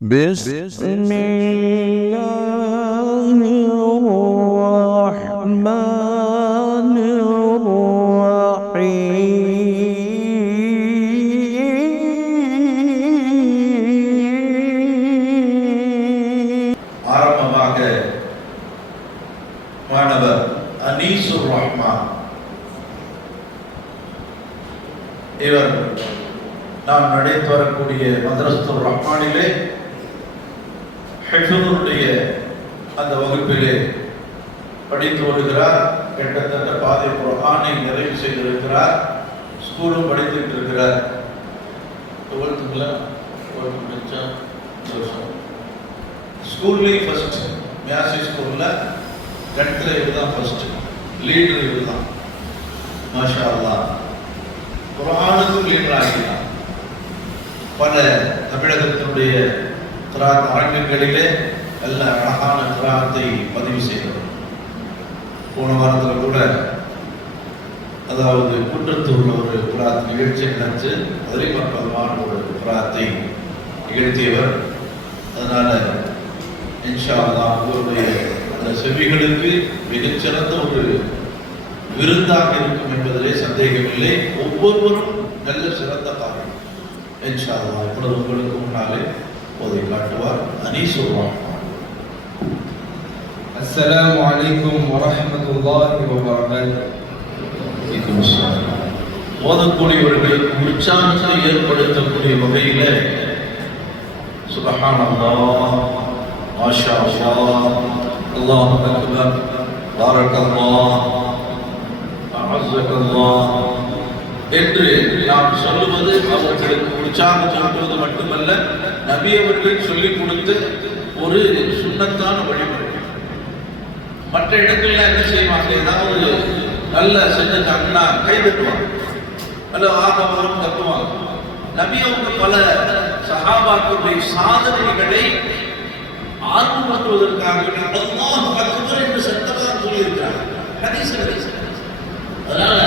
بسم الله الرحمن الرحيم. ஆரம்பமாக மாணவர் அனீசுர் ரஹ்மான் இவர் நாம் நடத்தி வரக்கூடிய மதரஸ்துர் ரஹ்மானிலே ஹிஃபுனுடைய அந்த வகுப்பிலே படித்து வருகிறார். கிட்டத்தட்ட பாதி குர்ஆனை நிறைவு செய்திருக்கிறார். ஸ்கூலும் படித்துட்டு இருக்கிறார். 12th முடிச்சா ஸ்கூல்லேயும் ஃபர்ஸ்ட் மியாசி ஸ்கூலில் 10th இவர் தான் ஃபர்ஸ்ட் லீடர். இவர் தான் மாஷா அல்லாஹ் குர்ஆனுக்கும் லீடர் ஆகிறார். பல தமிழகத்தினுடைய கிராத் அரங்குகளிலே நல்ல அழகான கிராத்தை பதிவு செய்தவர். போன வாரத்தில் கூட அதாவது குற்றத்தூர்ல ஒரு கிராத் நிகழ்ச்சி நடந்து அதிலும் அற்புதமான ஒரு கிராத்தை நிகழ்த்தியவர். அதனால இன்ஷா அல்லாஹ் அவருடைய அந்த செவிகளுக்கு மிகச்சிறந்த ஒரு விருந்தாக இருக்கும் என்பதிலே சந்தேகமில்லை. ஒவ்வொருவரும் நல்ல சிறந்த காரணம் இன்ஷா அல்லாஹ் இப்பொழுது உங்களுக்கு முன்னாலே ஓதி காட்டுவார். அனீசுர் ரஹ்மான். அஸ்ஸலாமு அலைக்கும் வரஹ்மத்துல்லாஹி வபரகாத்துஹு. ஓதக்கூடியவர்களுக்கு உற்சாகத்தை ஏற்படுத்தக்கூடிய வகையில் சுப்ஹானல்லாஹ், மாஷா அல்லாஹ், அல்லாஹு அக்பர், பாரக்கல்லாஹ், அஅஸகல்லாஹ் என்று நாம் சொல்லுவது அவர்களுக்கு உற்சாகம் காட்டுவது மட்டுமல்ல, நபி அவர்கள் சொல்லிக் கொடுத்த ஒரு சுன்னத்தான வழிமுறை. மற்ற இடங்கள்ல என்ன செய்வாங்க, ஏதாவது நல்ல செஞ்சுட்டாங்கன்னா கைதட்டுவாங்க, நல்ல ஆகமரம் கத்துவாங்க. நபி அவங்க பல சஹாபாக்களுடைய சாதனைகளை ஆர்வப்படுத்துவதற்காக அல்லாஹ் அக்பர் என்று சத்தமாக சொல்லியிருக்கிறாங்க. அதனால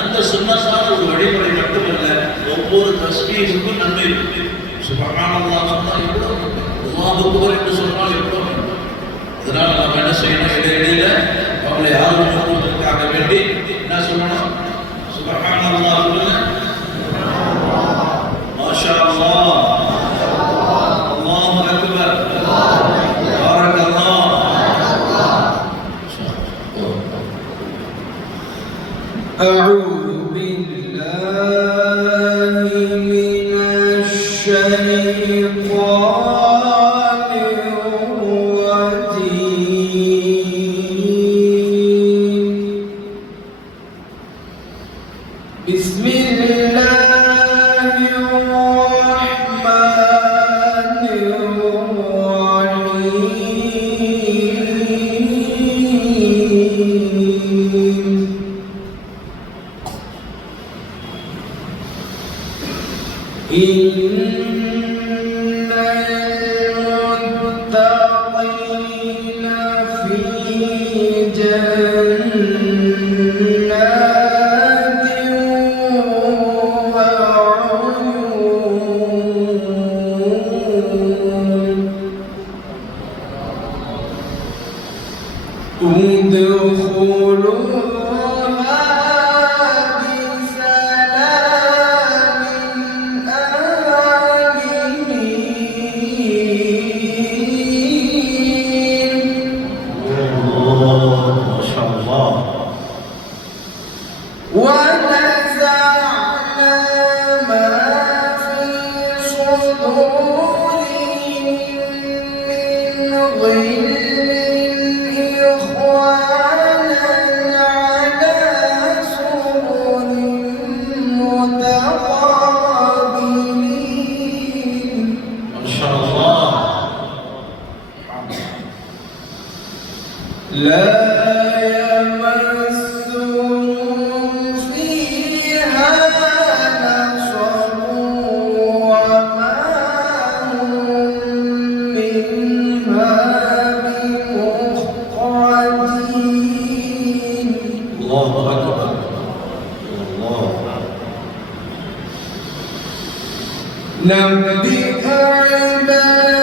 அந்த சுன்னத்தான ஒரு வழிமுறை மட்டுமல்ல, ஒவ்வொரு தஸ்பீஹுக்கும் நன்மை இருக்கு. சுப்ஹானல்லாஹ் சொன்னால் எவ்வளவு, அல்லாஹ் அக்பர் என்று சொன்னால் எவ்வளவு. அதனால நம்ம என்ன செய்யணும், இடையில அவங்களை ஆர்வப்படுத்துவதற்காக வேண்டி என்ன சொல்லணும், சுப்ஹானல்லாஹ், மாஷா அல்லாஹ், அல்லாஹு அக்பர், பாரக்கல்லாஹ். أعوذ بالله من الشيطان الرجيم. بسم الله الرحمن الرحيم. إن المتقين في جنات وعيون ادخلوها بسلام ونزعنا ما في صدورهم من غل إخوانا على سرر متقابلين. ما شاء الله. لا يمسهم فيها نصب وما هم منها بمخرجين. الله أكبر. الله. نبئ عبادي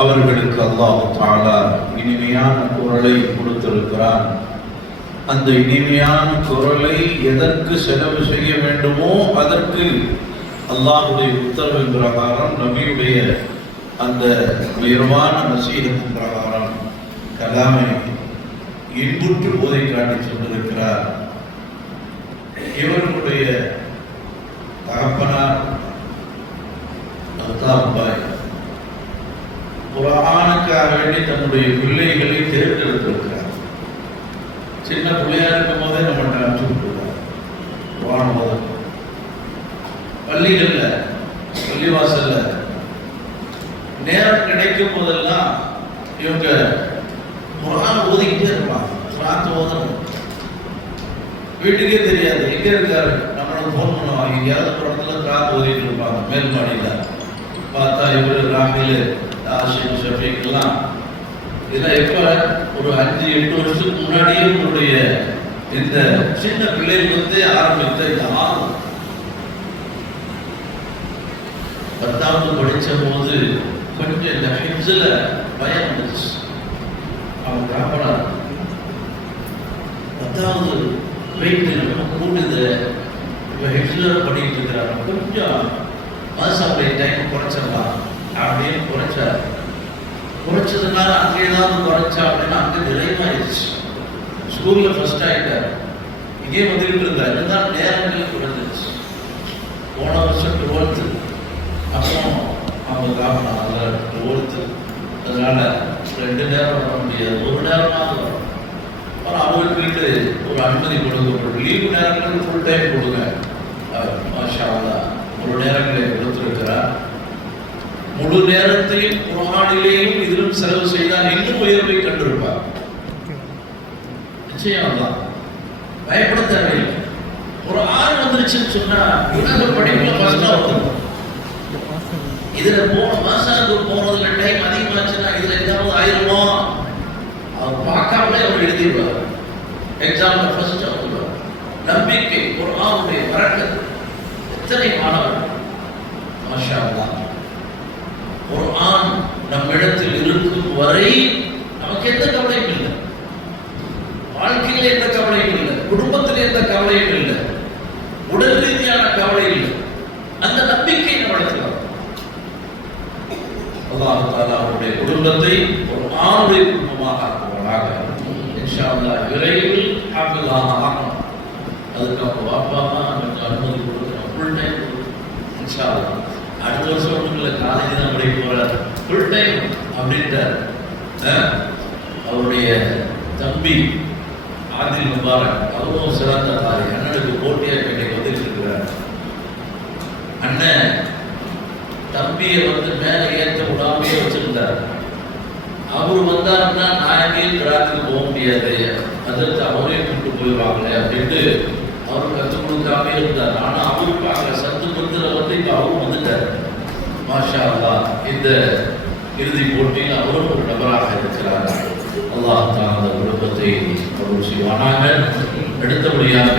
அவர்களுக்கு அல்லாஹ் தஆலா இனிமையான குரலை கொடுத்திருக்கிறார். அந்த இனிமையான குரலை எதற்கு செலவு செய்ய வேண்டுமோ அதற்கு அல்லாஹ்வுடைய உத்தரவின் பிரகாரம், நபியுடைய அந்த உயர்வான நசீகத்தின் பிரகாரம் கலாமை இன்புற்று போதை காட்டி கொண்டிருக்கிறார். இவர்களுடைய தகப்பனார் அல்தாபாய் குர்ஆனுக்காக வேண்டி தன்னுடைய பிள்ளைகளை தேர்ந்தெடுத்திருக்கிறார். சின்ன பிள்ளையா இருக்கும் போதே நம்மகிட்ட அனுப்பிச்சு விட்டுருக்கார். குர்ஆன் போது பள்ளிகள்ல, பள்ளிவாசல்ல நேரம் கிடைக்கும் போதெல்லாம் இவங்க குர்ஆன் ஓதிக்கிட்டே இருப்பாங்க. குர்ஆன் ஓதணும், வீட்டுக்கே தெரியாது எங்க இருக்காரு. நம்மளுக்கு ஃபோன் பண்ணுவாங்க, எங்கேயாவது ஒரு இடத்துல குர்ஆன் ஓதிட்டு இருப்பாங்க. மேல் மாடியில பார்த்தா இவரு ராகில் ஆஷிம் ஷஃபீக்லாம் இதெல்லாம் எப்ப ஒரு 5-8 வருஷத்துக்கு முன்னாடியே உங்களுடைய இந்த சின்ன பிள்ளைகளுக்கு ஆரம்பித்த இந்த ஆர்வம் 10வது படித்த போது கொஞ்சம் இந்த ஹிப்ஸில் பயம் வந்துச்சு. அவன் காப்படாது 10வது வெயிட் கூடுது. இப்போ ஹிப்ஸில் பண்ணிட்டு இருக்கிறாங்க. கொஞ்சம் மாசாவுடைய டைம் குறைச்சிடலாம் அப்படின்னு குறைச்சதுனால அங்கே ஏதாவது குறைச்சா அப்படின்னா அங்கே நிறைவாயிடுச்சு. ஸ்கூலில் ஃபர்ஸ்ட் ஆகிட்டார். இங்கே வந்துக்கிட்டு இருந்தார். இதுதான் நேரங்கள் குறைஞ்சிருச்சு. போன வருஷம் 12th, அப்புறம் அவங்க காப்பணும் அதில் 12th. அதனால 2 நேரம் வர முடியாது, 1 நேரமாவது வரும். அப்புறம் அவங்களுக்கு ஒரு அனுமதி கொடுக்க, லீவு நேரங்களுக்கு ஃபுல் டைம் கொடுங்க. மாஷா அல்லாஹ் 1 நேரங்களை கொடுத்திருக்கிறார். முழு நேரத்தையும் குர்ஆனிலேயும் இதிலும் செலவு செய்தால் இன்னும் உயர்வை கண்டிருப்பார். நிச்சயம் தான், பயப்பட தேவையில்லை. குர்ஆன் வந்துருச்சுன்னு சொன்னா உலக படிப்புல ஃபர்ஸ்டா வந்துடும். இதுல மாசாவுக்கு போறதுல டைம் அதிகமாச்சுன்னா இதுல ஏதாவது ஆயிருமோ அவர் பார்க்காமலே அவர் எழுதிடுவார். எக்ஸாம்ல ஃபர்ஸ்ட் வந்துடுவார். நம்பிக்கை குர்ஆனுடைய பரக்கத். எத்தனை மாணவர்கள் மாஷா அல்லாஹ் குர்ஆன் நம்மிடத்தில் இருக்கும் வரை நமக்கு எந்த கவலையும் இல்லை. வாழ்க்கையில் எந்த கவலையும் இல்லை, குடும்பத்தில் எந்த கவலையும் இல்லை, உடல் ரீதியான கவலை இல்லை. அந்த நம்பிக்கை நம்மிடத்தில் அல்லாஹ் தஆலா அவருடைய குடும்பத்தை ஒரு ஆணுடைய குடும்பமாக ஆக்குவானாக. இன்ஷா அல்லாஹ் விரைவில் ஹாஃபிஸாக ஆகணும். அதுக்கு அவங்க அப்பா அம்மா நமக்கு அனுமதி கொடுக்கணும். ஃபுல் டைம் இன்ஷா அல்லாஹ். அடுத்த வருஷம் ஒன்றும் இல்லை, காலேஜ் தான் படிக்க போகிறார். ஃபுல் டைம் அப்படின்ட்டார். அவருடைய தம்பி ஆதில் முபாரக் அவரும் சிறந்த தாரி. அண்ணனுக்கு போட்டியாக இன்னைக்கு வந்துட்டு இருக்கிறார். அண்ணன் தம்பியை மேலே ஏற்ற விடாமையே வச்சிருந்தார். அவரு வந்தாருன்னா நான் எங்கேயும் கிராத்துக்கு போக முடியாது, அதற்கு அவரே கொண்டு போயிடுவாங்களே அப்படின்ட்டு அவரு கற்றுக் கொடுக்காம இருந்தார். ஆனால் அவருக்கு அங்கே சத்து கொடுத்துல இப்போ அவரும் வந்துட்டார். மாஷா அல்லாஹ் இந்த இறுதி போட்டியில் அவரும் ஒரு நபராக இருக்கிறார். அல்லாஹ் தஆலா அந்த குடும்பத்தை அருள் செய்வானாக. அடுத்தபடியாக